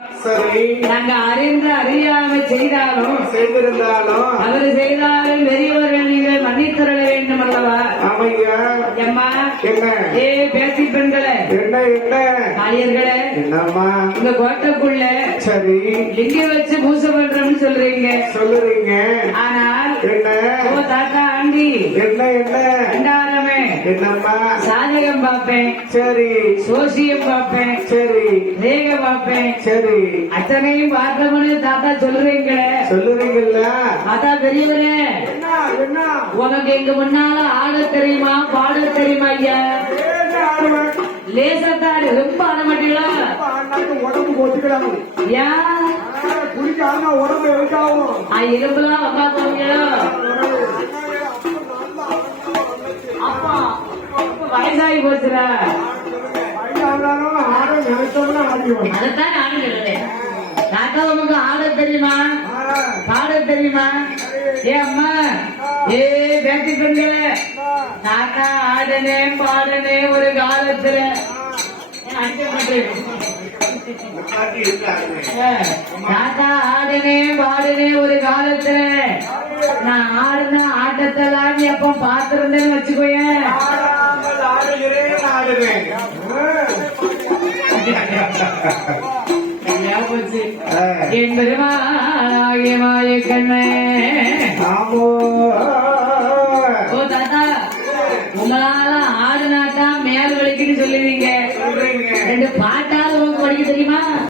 சரி. நாங்க அறிந்து அறியாம செய்தாலும் செய்திருந்தாலும் அவர் செய்தாலும் பெரியவர்கள் நீங்கள் மன்னித்தருள வேண்டும் அல்லவா? அவங்க எம்மா? என்ன? ஏ பேசி பெண்களே. என்ன என்ன? ஆயர்களே என்னம்மா? உங்க கோட்டைக்குள்ள சரி. லிங்க வச்சு பூசை பண்றோம்னு சொல்றீங்க? சொல்லுறீங்க. ஆனால் என்ன? தாத்தா ஆண்டி. என்ன என்ன? என்னம்மா? சாதகம் பார்ப்பேன். சரி. சோசியம் பார்ப்பேன். சரி. ரேக பார்ப்பேன். சரி. அத்தனையும் பார்த்தோம்னு தாத்தா சொல்றீங்களே சொல்லுறீங்கல்ல? தாத்தா பெரியவரே. உனக்கு எங்க முன்னால ஆட தெரியுமா? பாட தெரியுமா ஐயா? லேசத்தாடு ரொம்ப ஆட மாட்டீங்களா? உடம்பு ஒத்துக்கிறாங்க ஏன் குடிக்காம உடம்பு எதுக்காகும்? எலும்புலாம் உக்காந்துருவீங்களா வயசாகி போச்சுடா அதைத்தான் நானும் சொல்றேன் தாத்தா உனக்கு ஆட தெரியுமா? பாட தெரியுமா? ஏ அம்மா ஏ பேட்டி பெண்களே தாத்தா ஆடனே பாடனே ஒரு காலத்துல. தாத்தா ஒரு காலத்துல. நான் ஆடுன ஆட்டத்தெல்லாம் ஆடுவேன் என் பெருமாகிய மாய கண்ணே ஆமோ ஓ தாத்தா உங்களால ஆடுனாதான் மேல் வலிக்குன்னு சொல்லுவீங்க. ரெண்டு பாட்டாவது உங்களுக்கு படிக்க தெரியுமா?